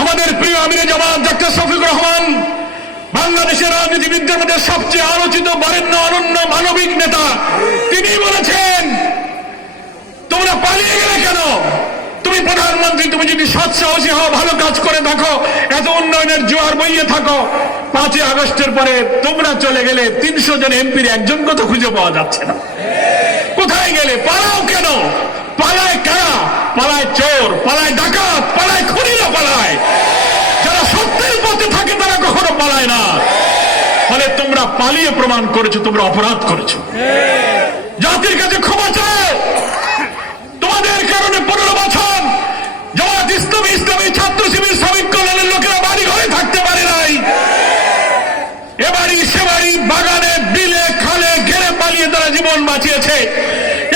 আমাদের প্রিয় আমিরে জামাত ডাক্তার শফিক রহমান, বাংলাদেশের রাজনীতিবিদদের মধ্যে সবচেয়ে আলোচিত, বরেণ্য, অনন্য, মানবিক নেতা। তিনি বলেছেন, তোমরা পালিয়ে গেলে কেন? তুমি প্রধানমন্ত্রী, তুমি যদি সৎ সাহসী হও, ভালো কাজ করে থাকো এত উন্নয়নের জোয়ার বইয়ে থাকো। পাঁচই আগস্টের পরে তোমরা চলে গেলে তিনশো জন এমপির একজন কত খুঁজে পাওয়া যাচ্ছে না। কোথায় গেলে? পালাও কেন? পালায় কারা? পালায় চোর, পালায় ডাকাত পালায় খুনিরা পালায় যারা সত্যের পথে থাকে তারা কখনো পালায় না ফলে তোমরা পালিয়ে প্রমাণ করেছ, তোমরা অপরাধ করেছ। জাতির কাছে ক্ষমা চাও। তোমাদের কারণে পনেরো বছর জামাত ইসলামী ইসলামী ছাত্র শিবির শ্রমিক কল্যাণের লোকেরা বাড়ি ঘরে থাকতে পারে নাই। এবারই সেবারই বাগানে, বিলে, খালে, ঘেরে পালিয়ে তারা জীবন বাঁচিয়েছে।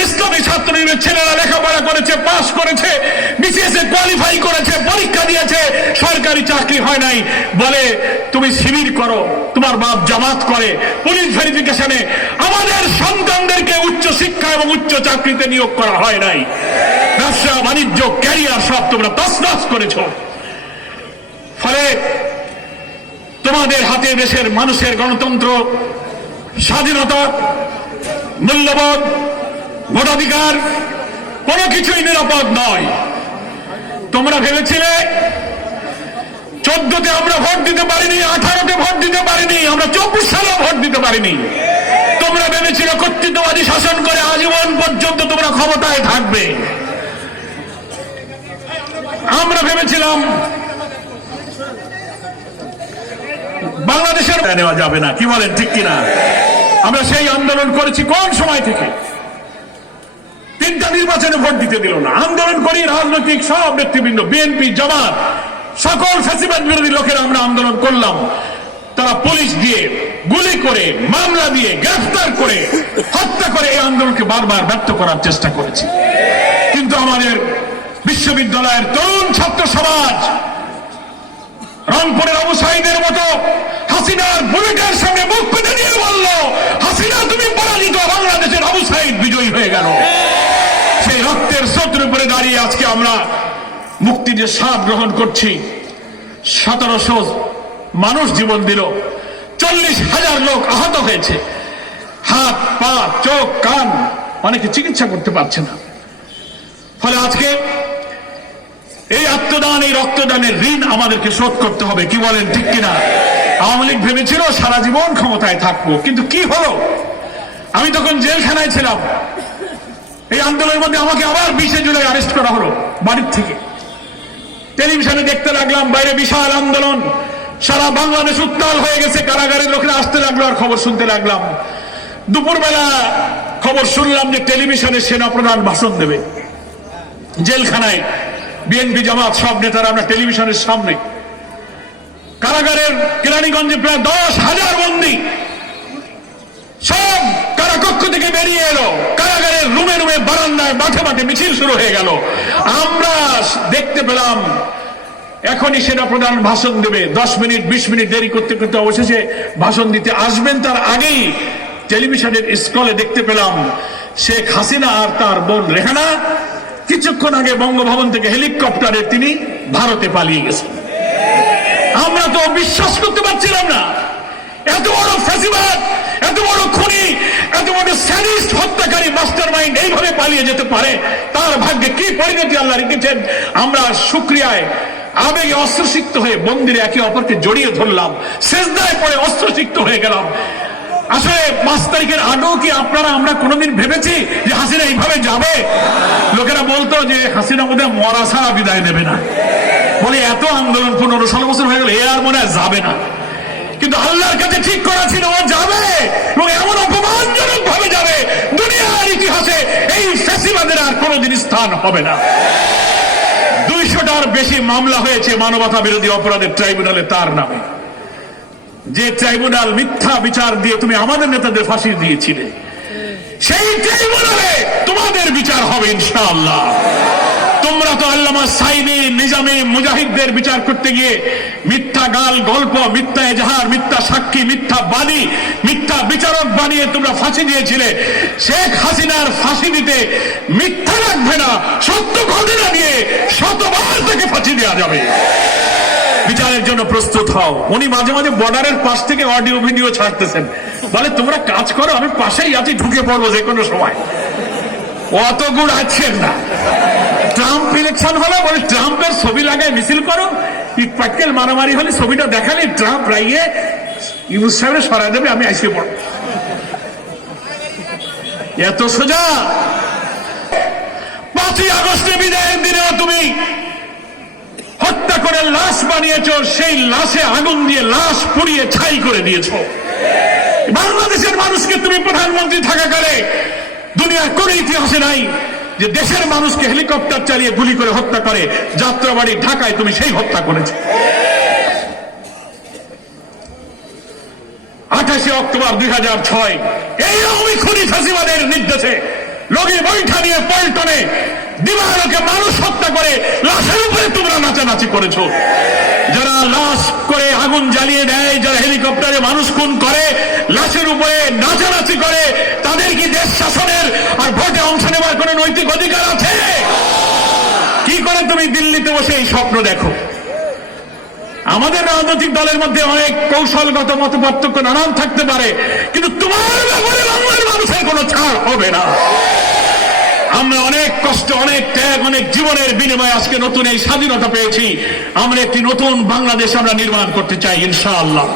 ইসলামী ছাত্রলীগের ছেলেরা লেখাপড়া করেছে পাস করেছে বিসিএস এ কোয়ালিফাই করেছে, পরীক্ষা দিয়েছে, সরকারি চাকরি হয় নাই। বলে, তুমি শিবির করো, তোমার বাপ জামাত করে, পুলিশ ভেরিফিকেশনে আমাদের সন্তানদেরকে উচ্চ শিক্ষা এবং উচ্চ চাকরিতে নিয়োগ করা হয় নাই। ব্যবসা, বাণিজ্য ক্যারিয়ার সব তোমরা তসনস করেছ। ফলে তোমাদের হাতে দেশের মানুষের গণতন্ত্র, স্বাধীনতা, মূল্যবোধ, ভোটাধিকার কোনো কিছুই নিরাপদ নয়। তোমরা ভেবেছিলে চোদ্দতে আমরা ভোট দিতে পারিনি, আঠারোতে ভোট দিতে পারিনি, আমরা চব্বিশ সালেও ভোট দিতে পারিনি। তোমরা ভেবেছিলে কর্তৃত্ববাদী শাসন করে আজীবন পর্যন্ত তোমরা ক্ষমতায় থাকবে। আমরা ভেবেছিলাম বাংলাদেশের নেওয়া যাবে না, কি বলেন, ঠিক কিনা? আমরা সেই আন্দোলন করেছি কোন সময় থেকে? তিনটা নির্বাচনে ভোট দিতে দিল না। আন্দোলন করি, রাজনৈতিক সব নেতৃবৃন্দ বিএনপি জামাত সকল ফ্যাসিবাদ বিরোধী লোকেরা আমরা আন্দোলন করলাম। তারা পুলিশ দিয়ে গুলি করে, মামলা দিয়ে গ্রেফতার করে, হত্যা করে এই আন্দোলনকে বারবার ব্যর্থ করার চেষ্টা করেছে। কিন্তু আমাদের বিশ্ববিদ্যালয়ের তরুণ ছাত্র সমাজ, রংপুরের আবু সাইদের মতো হাসিনার বুলেটের সামনে মুখ পেতে দিয়ে বলল, হাসিনা, তুমি পরাজিত, বাংলাদেশের সাইদ বিজয়ী হয়ে গেল সেই রক্তের স্রোতের উপরে দাঁড়িয়ে আজকে আমরা মুক্তির যে স্বাদ গ্রহণ করছি। সতেরোশো মানুষ জীবন দিল। চল্লিশ হাজার লোক আহত হয়েছে। হাত, পা, চোখ, কান অনেকে চিকিৎসা করতে পারছে না। ফলে আজকে এই আত্মদান, এই রক্তদানের ঋণ আমাদেরকে শোধ করতে হবে, কি বলেন, ঠিক কিনা? আওয়ামী লীগ ভেবেছিল সারা জীবন ক্ষমতায় থাকব, কিন্তু কি হলো? আমি তখন জেলখানায় ছিলাম। এই আন্দোলনের মধ্যে আমাকে আবার বিশে জুলাই অ্যারেস্ট করা হলো বাড়ির থেকে। টেলিভিশনে দেখতে লাগলাম, বাইরে বিশাল আন্দোলন। সারা বাংলাদেশ উত্তাল হয়ে গেছে, কারাগারের লোকেরা আসতে লাগল আর খবর শুনতে লাগলাম। দুপুরবেলা খবর শুনলাম যে টেলিভিশনে সেনাপ্রধান ভাষণ দেবে। জেলখানায় বিএনপি জামাত সব নেতারা আমরা টেলিভিশনের সামনে। কারাগারের কেরানীগঞ্জে প্রায় দশ হাজার বন্দী কারাকক্ষ থেকে বেরিয়ে এলো। কারাগারের রুমে রুমে বারান্দায় মাঠে মাঠে মিছিল শুরু হয়ে গেল। আমরা দেখতে পেলাম, এখনই সেনা প্রধান ভাষণ দেবে। দশ মিনিট, বিশ মিনিট দেরি করতে করতে অবশেষে ভাষণ দিতে আসবেন। তার আগেই টেলিভিশনের স্কলে দেখতে পেলাম শেখ হাসিনা আর তার বোন রেহানা। কিছুক্ষণ আগে বঙ্গভবন থেকে হেলিকপ্টারে তিনি ভারতে পালিয়ে গেছেন। আমরা তো বিশ্বাস করতে পারছিলাম না। এত বড় ফ্যাসিবাদ, এত বড় খুনি আমরা কোনোদিন ভেবেছি যে হাসিনা এইভাবে যাবে? লোকেরা বলতো যে হাসিনা বোধহয় মরা ছাড়া বিদায় নেবে না। বলে এত আন্দোলন পনেরো ষোলো বছর হয়ে গেল, এ আর মনে যাবে না। কিন্তু আল্লাহর কাছে ঠিক করা ছিল, ও যাবে এবং এমন অপমানজনক ভাবে যাবে দুনিয়ার ইতিহাসে এই ফেসিবাদের আর কোনোদিন স্থান হবে না। দুইশোটার বেশি মামলা হয়েছে মানবতা বিরোধী অপরাধের ট্রাইব্যুনালে তার নামে। যে ট্রাইব্যুনাল মিথ্যা বিচার দিয়ে তুমি আমাদের নেতাদের ফাঁসি দিয়েছিলে, সেই ট্রাইব্যুনালে তোমাদের বিচার হবে ইনশাআল্লাহ। তোমরা তো আল্লামা সাইনি নিজামী মুজাহিদদের বিচার করতে গিয়ে মিথ্যা গাল, গল্প, মিথ্যা এজাহার, মিথ্যা সাক্ষী, মিথ্যা বাদী মিথ্যা বিচারক বানিয়ে তোমরা ফাঁসি দিয়েছিলে। শেখ হাসিনার ফাঁসি দিতে মিথ্যা রাখবে না, সত্য ঘটনা নিয়ে শতবার তাকে ফাঁসি দেওয়া যাবে। বিচারের জন্য প্রস্তুত হও। উনি মাঝে মাঝে বর্ডারের পাশ থেকে অডিও, ভিডিও ছাড়তেছেন। বলে, তোমরা কাজ করো, আমি পাশেই আছি, ঢুকে পড়ব যে কোনো সময়। অত গুড় আছেন না। ট্রাম্প ইলেকশন হলো, বলে ট্রাম্পের ছবি লাগায় মিছিল করো। ইট পাটকেল মারামারি হলে ছবিটা দেখালে ট্রাম্প রাইয়ে ইউনুস সাহেবের সরাই দেবে, আমি আইসে পড়ব। এত সোজা। পাঁচই আগস্টে বিদায়ের দিনেও তুমি হত্যা করে লাশ বানিয়েছ, সেই লাশে আগুন দিয়ে লাশ পুড়িয়ে ছাই করে দিয়েছ। বাংলাদেশের মানুষকে তুমি প্রধানমন্ত্রী থাকা থাকাকালে দুনিয়ার কোন ইতিহাসে নাই। যে দেশের মানুষকে হেলিকপ্টার চালিয়ে গুলি করে হত্যা করে, যাত্রাবাড়ি ঢাকায় তুমি সেই হত্যা করেছ। আঠাশে অক্টোবর দুই হাজার ছয়, এই রকমই খুনি ফাঁসিবাদের নির্দেশে লগি বৈঠা নিয়ে পল্টনে দিবালোকে মানুষ হত্যা করে, লাশের উপরে তোমরা নাচানাচি করেছ। যারা লাশ করে আগুন জ্বালিয়ে দেয়, যারা হেলিকপ্টারে মানুষ খুন করে, লাশের উপরে নাচানাচি করে, তাদের কি দেশ শাসনের আর ভোটে অংশ নেবার কোনো নৈতিক অধিকার আছে? কি করে তুমি দিল্লিতে বসে এই স্বপ্ন দেখো? আমাদের রাজনৈতিক দলের মধ্যে অনেক কৌশলগত মত পার্থক্য নানান থাকতে পারে, কিন্তু তোমার মানুষের কোনো ছাড় হবে না। আমরা অনেক কষ্ট, অনেক ত্যাগ, অনেক জীবনের বিনিময়ে আজকে নতুন এই স্বাধীনতা পেয়েছি। আমরা একটি নতুন বাংলাদেশ আমরা নির্মাণ করতে চাই, ইনশাআল্লাহ।